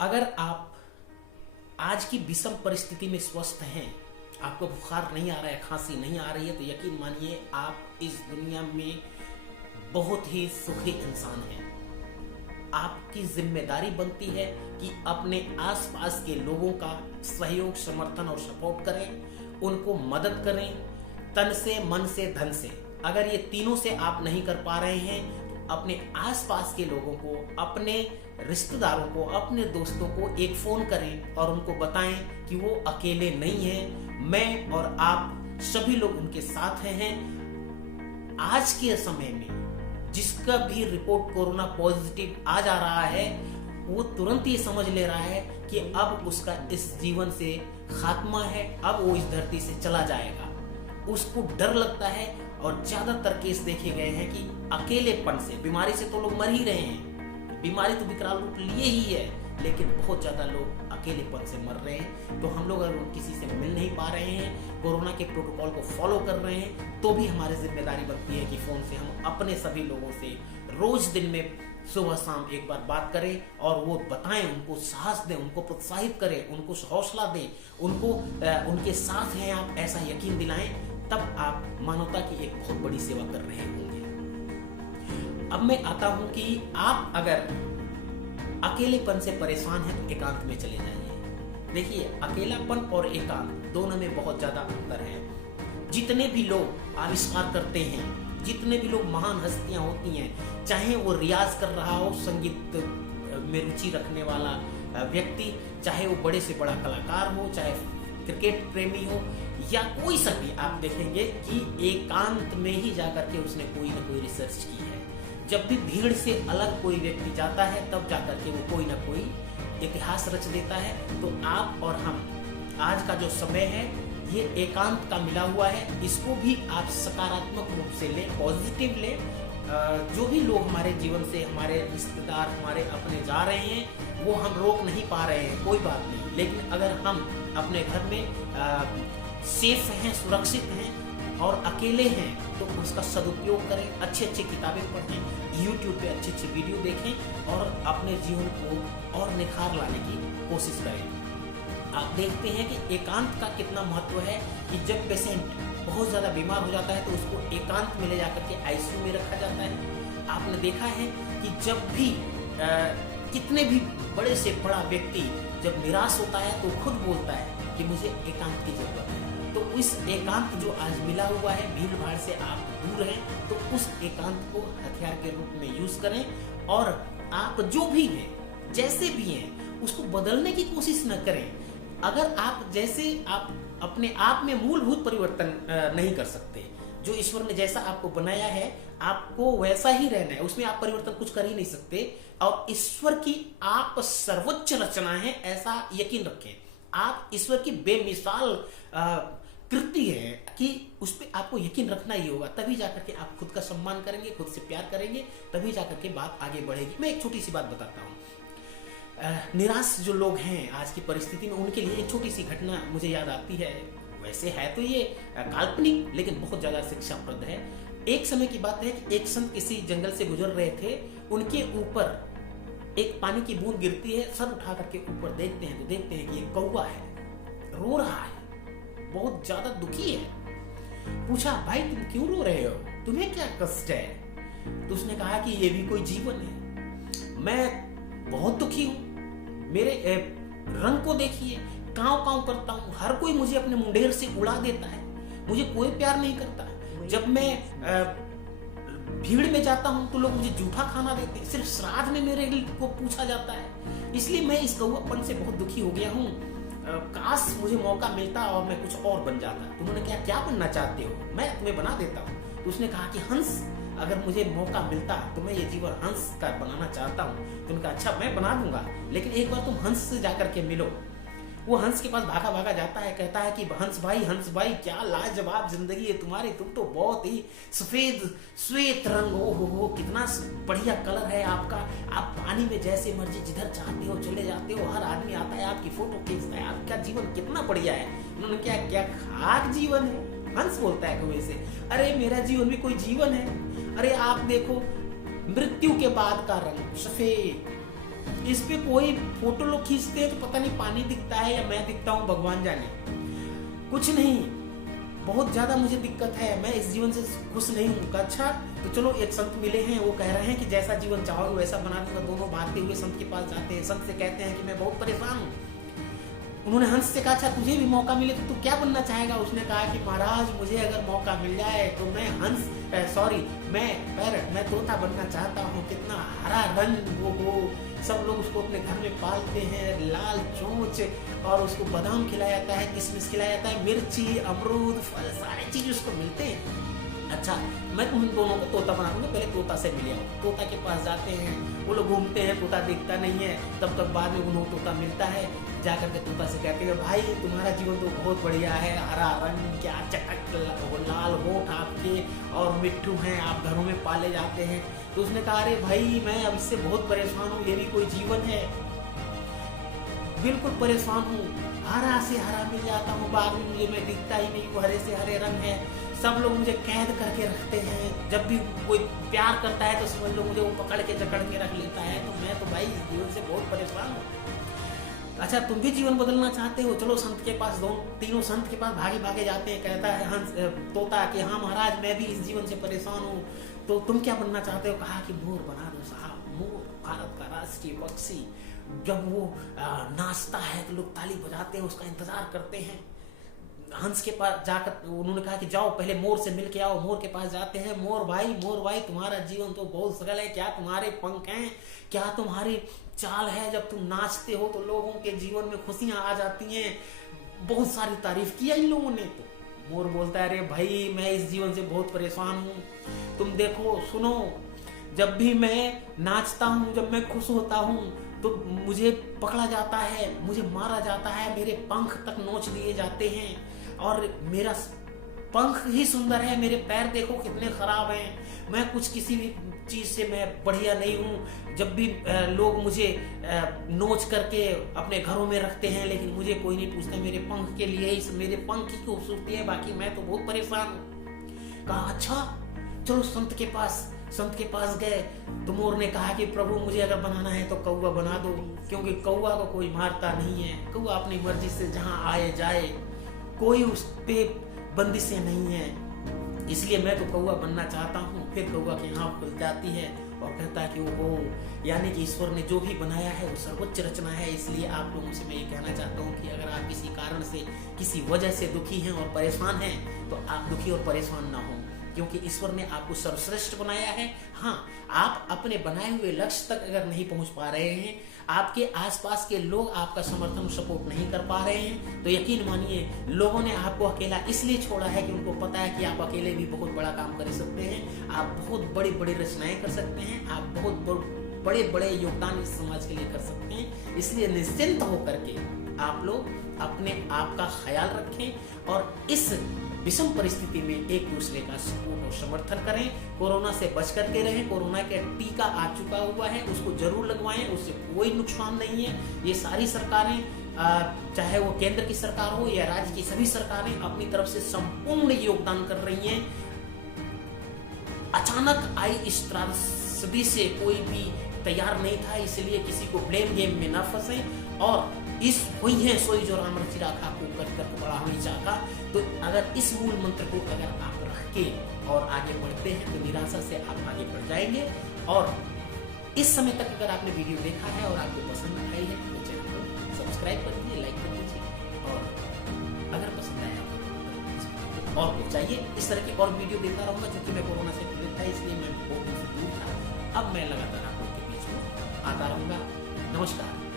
अगर आप आज की विषम परिस्थिति में स्वस्थ हैं, आपको बुखार नहीं आ रहा है, खांसी नहीं आ रही है, तो यकीन मानिए आप इस दुनिया में बहुत ही सुखी इंसान हैं। आपकी जिम्मेदारी बनती है कि अपने आसपास के लोगों का सहयोग, समर्थन और सपोर्ट करें, उनको मदद करें, तन से, मन से, धन से। अगर ये तीनों से आप नहीं कर पा रहे हैं तो अपने आसपास के लोगों को, अपने रिश्तेदारों को, अपने दोस्तों को एक फोन करें और उनको बताएं कि वो अकेले नहीं हैं। मैं और आप सभी लोग उनके साथ हैं। आज के समय में जिसका भी रिपोर्ट कोरोना पॉजिटिव आ जा रहा है, वो तुरंत ये समझ ले रहा है कि अब उसका इस जीवन से खात्मा है, अब वो इस धरती से चला जाएगा। उसको डर लगता है और ज्यादातर केस देखे गए हैं कि अकेलेपन से, बीमारी से तो लोग मर ही रहे हैं, बीमारी तो विकराल रूप लिए ही है, लेकिन बहुत ज्यादा लोग अकेलेपन से मर रहे हैं। तो हम लोग अगर किसी से मिल नहीं पा रहे हैं, कोरोना के प्रोटोकॉल को फॉलो कर रहे हैं, तो भी हमारी जिम्मेदारी बनती है कि फोन से हम अपने सभी लोगों से रोज दिन में सुबह शाम एक बार बात करें और वो बताएं, उनको साहस दें, उनको प्रोत्साहित करें, उनको हौसला दें, उनको उनके साथ हैं आप ऐसा यकीन दिलाएं। तब आप मानवता की एक बहुत बड़ी सेवा कर रहे होंगे। अब मैं आता हूं कि आप अगर अकेलेपन से परेशान हैं तो एकांत में चले जाइए। देखिए, अकेलापन और एकांत दोनों में बहुत ज्यादा अंतर है। जितने भी लोग आविष्कार करते हैं, जितने भी लोग महान हस्तियां होती हैं, चाहे वो रियाज कर रहा हो, संगीत में रुचि रखने वाला व्यक्ति, चाहे वो बड़े से बड़ा कलाकार हो, चाहे क्रिकेट प्रेमी हो, या कोई सा भी, आप देखेंगे कि एकांत में ही जाकर के उसने कोई ना कोई रिसर्च की है। जब भी भीड़ से अलग कोई व्यक्ति जाता है, तब जाकर के वो कोई ना कोई इतिहास रच देता है। तो आप और हम, आज का जो समय है ये एकांत का मिला हुआ है, इसको भी आप सकारात्मक रूप से लें, पॉजिटिव लें। जो भी लोग हमारे जीवन से, हमारे रिश्तेदार, हमारे अपने जा रहे हैं, वो हम रोक नहीं पा रहे हैं, कोई बात नहीं, लेकिन अगर हम अपने घर में सेफ हैं, सुरक्षित हैं और अकेले हैं, तो उसका सदुपयोग करें। अच्छी अच्छी किताबें पढ़ें, यूट्यूब पे अच्छी अच्छी वीडियो देखें और अपने जीवन को और निखार लाने की कोशिश करें। आप देखते हैं कि एकांत का कितना महत्व है कि जब पेशेंट बहुत ज़्यादा बीमार हो जाता है तो उसको एकांत में ले जाकर के आईसीयू में रखा जाता है। आपने देखा है कि जब भी कितने भी बड़े से बड़ा व्यक्ति जब निराश होता है तो खुद बोलता है कि मुझे एकांत की जरूरत है। तो उस एकांत जो आज मिला हुआ है, भीड़ भाड़ से आप दूर हैं, तो उस एकांत को हथियार के रूप में यूज करें और आप जो भी हैं, जैसे भी हैं, उसको बदलने की कोशिश न करें। अगर आप जैसे आप अपने आप में मूलभूत परिवर्तन नहीं कर सकते, जो ईश्वर ने जैसा आपको बनाया है आपको वैसा ही रहना है, उसमें आप परिवर्तन कुछ कर ही नहीं सकते। और ईश्वर की आप सर्वोच्च रचना है, ऐसा यकीन रखें। आप ईश्वर की बेमिसाल कृति है कि उस पर आपको यकीन रखना ही होगा, तभी जाकर के आप खुद का सम्मान करेंगे, खुद से प्यार करेंगे, तभी जाकर के बात आगे बढ़ेगी। मैं एक छोटी सी बात बताता हूँ। निराश जो लोग हैं आज की परिस्थिति में, उनके लिए एक छोटी सी घटना मुझे याद आती है। वैसे है तो ये काल्पनिक, लेकिन बहुत ज्यादा शिक्षाप्रद है। एक समय की बात है कि एक संत किसी जंगल से गुजर रहे थे, उनके ऊपर एक पानी की बूंद गिरती है, सर उठा करके ऊपर देखते हैं तो देखते हैं कि एक कौवा है, रो रहा है, बहुत ज्यादा दुखी है। पूछा, भाई तुम क्यों रो रहे हो, तुम्हें क्या कष्ट है? तो उसने कहा कि ये भी कोई जीवन है, मैं बहुत दुखी हूं, मेरे रंग को देखिए, कांव कांव करता हूं, हर कोई मुझे अपने मुंडेर से उड़ा देता है, मुझे कोई प्यार नहीं करता। जब मैं भीड़ में जाता हूं तो लोग मुझे जूठा खाना देते हैं, सिर्फ श्राद्ध में मेरे को पूछा जाता है, इसलिए मैं इस कौवापन से बहुत दुखी हो गया हूं। काश मुझे मौका मिलता और मैं कुछ और बन जाता। तो उन्होंने कहा, क्या बनना चाहते हो, मैं तुम्हें बना देता हूँ। तो उसने कहा कि हंस, अगर मुझे मौका मिलता तो मैं ये जीवन हंस का बनाना चाहता हूँ। तो उनका, अच्छा मैं बना दूंगा, लेकिन एक बार तुम हंस से जाकर के मिलो। वो हंस के पास भागा भागा जाता है, कहता है कि हंस भाई क्या लाजवाब जिंदगी है तुम्हारी, तुम तो बहुत ही सफेद श्वेत रंग, हो कितना बढ़िया कलर है आपका, आप पानी में जैसे मर्जी जिधर चाहते हो चले जाते हो, हर आदमी आता है आपकी फोटो खींचता है, आपका जीवन कितना बढ़िया है। उन्होंने क्या खाक जीवन है? हंस बोलता है कुएं से, अरे मेरा जीवन भी कोई जीवन है। अरे आप देखो, मृत्यु के बाद का रंग सफेद, इस पे कोई फोटो लोग खींचते हैं तो पता नहीं पानी दिखता है या मैं दिखता हूँ, भगवान जाने। कुछ नहीं, बहुत ज्यादा मुझे दिक्कत है, मैं इस जीवन से खुश नहीं हूँ। अच्छा तो चलो, एक संत मिले हैं, वो कह रहे हैं कि जैसा जीवन चाहोगे वैसा बना दूंगा। दोनों भागते हुए संत के पास जाते हैं। संत से कहते हैं कि मैं बहुत परेशान हूँ। उन्होंने हंस से कहा, अच्छा तुझे भी मौका मिले तो तू क्या बनना चाहेगा? उसने कहा कि महाराज मुझे अगर मौका मिल जाए तो मैं मैं पैरट, मैं तोता बनना चाहता हूँ। कितना हरा रंग वो हो, सब लोग उसको अपने घर में पालते हैं, लाल चोंच, और उसको बादाम खिलाया जाता है, किशमिश खिलाया जाता है, मिर्ची, अमरूद, फल, सारी चीज उसको मिलते हैं। अच्छा मैं उन दोनों को तोता बना दूंगा, पहले तोता से मिले आओ। तोता के पास जाते हैं, वो लोग घूमते हैं, तोता दिखता नहीं है। तब तक बाद में उन्हें तोता मिलता है, जाकर के तोता से कहते हैं, भाई तुम्हारा जीवन तो बहुत बढ़िया है, हरा रंग, क्या चटक, लाल होठ आपके, और मिट्टू हैं, आप घरों में पाले जाते हैं। तो उसने कहा, अरे भाई मैं अब इससे बहुत परेशान हूँ, ये भी कोई जीवन है? बिल्कुल परेशान हूँ, हरा से हरा मिल जाता हूँ, बाद में मुझे मैं दिखता ही नहीं, वो हरे से हरे रंग है। सब लोग मुझे कैद करके रखते हैं, जब भी कोई प्यार करता है तो समझ लो मुझे वो पकड़ के जकड़ के रख लेता है। तो मैं तो भाई इस जीवन से बहुत परेशान हूँ। अच्छा तुम भी जीवन बदलना चाहते हो? चलो संत के पास, तीनों संत के पास भागे भागे जाते हैं। कहता है हंस तोता कि हाँ महाराज मैं भी इस जीवन से परेशान हूँ, तो तुम क्या बनना चाहते हो? कहा कि मोर बना दो साहब। मोर भारत का राष्ट्रीय पक्षी, जब वो नाचता है तो लोग ताली बजाते हैं, उसका इंतजार करते हैं। हंस के पास जाकर उन्होंने कहा कि जाओ पहले मोर से मिल के आओ। मोर के पास जाते हैं। मोर भाई तुम्हारा जीवन तो बहुत सरल है, क्या तुम्हारे पंख हैं, क्या तुम्हारी चाल है? जब तुम नाचते हो तो लोगों के जीवन में खुशियां आ जाती हैं। बहुत सारी तारीफ किया इन लोगों ने। तो मोर बोलता है, अरे भाई मैं इस जीवन से बहुत परेशान हूँ, तुम देखो सुनो, जब भी मैं नाचता हूँ, जब मैं खुश होता हूँ तो मुझे पकड़ा जाता है, मुझे मारा जाता है, मेरे पंख तक नोच दिए जाते हैं, और मेरा पंख ही सुंदर है, मेरे पैर देखो कितने खराब हैं, मैं कुछ किसी भी चीज से मैं बढ़िया नहीं हूँ। जब भी लोग मुझे नोच करके अपने घरों में रखते हैं, लेकिन मुझे कोई नहीं पूछता, मेरे पंख के लिए ही, मेरे पंख की खूबसूरती है, बाकी मैं तो बहुत परेशान हूँ। कहा अच्छा चलो संत के पास गए। तो मोर ने कहा कि प्रभु मुझे अगर बनाना है तो कौवा बना दो, क्योंकि कौवा को कोई मारता नहीं है, कौवा अपनी मर्जी से जहाँ आए जाए, कोई उस पे बंदिशें नहीं है, इसलिए मैं तो कौवा बनना चाहता हूँ। फिर कौवा की आँख खुल जाती है और कहता है कि वो यानी कि ईश्वर ने जो भी बनाया है वो सर्वोच्च रचना है। इसलिए आप लोगों से मैं ये कहना चाहता हूँ कि अगर आप किसी कारण से, किसी वजह से दुखी हैं और परेशान हैं, तो आप दुखी और परेशान ना हो, क्योंकि ईश्वर ने आपको सर्वश्रेष्ठ बनाया है। हाँ, आप अपने बनाए हुए लक्ष्य तक अगर नहीं पहुंच पा रहे हैं, आपके आसपास के लोग आपका समर्थन सपोर्ट नहीं कर पा रहे हैं, तो यकीन मानिए लोगों ने आपको अकेला इसलिए छोड़ा है कि उनको पता है कि आप अकेले भी बहुत बड़ा काम कर सकते हैं, आप बहुत बड़ी बड़ी रचनाएं कर सकते हैं, आप बहुत बड़े बड़े योगदान इस समाज के लिए कर सकते हैं। इसलिए निश्चिंत होकर के आप लोग अपने आप का ख्याल रखें और इस विषम परिस्थिति में एक दूसरे का सपोर्ट और समर्थन करें। कोरोना से बच करके रहें। कोरोना का टीका आ चुका हुआ है, उसको जरूर लगवाएं, उससे कोई नुकसान नहीं है। ये सारी सरकारें, चाहे वो केंद्र की सरकार हो या राज्य की सभी सरकारें, अपनी तरफ से संपूर्ण योगदान कर रही हैं। अचानक आई इस त्रासदी से कोई भी तैयार नहीं था, इसलिए किसी को ब्लेम गेम में न फंसे। और इस हुई है सोई जो राम रचि राखा को कर बड़ा हमें चाहा। तो अगर इस मूल मंत्र को अगर आप रख के और आगे बढ़ते हैं तो निराशा से आप आगे बढ़ जाएंगे। और इस समय तक अगर आपने वीडियो देखा है और आपको पसंद आई है तो चैनल को सब्सक्राइब कर दीजिए, लाइक कर दीजिए, और अगर पसंद आया तो और कुछ चाहिए इस तरह की और वीडियो देता रहूंगा, क्योंकि मैं कोरोना से पीड़ित था, इसलिए मैं बहुत दूर था। अब मैं लगातार आपके बीच में आता रहूंगा। नमस्कार।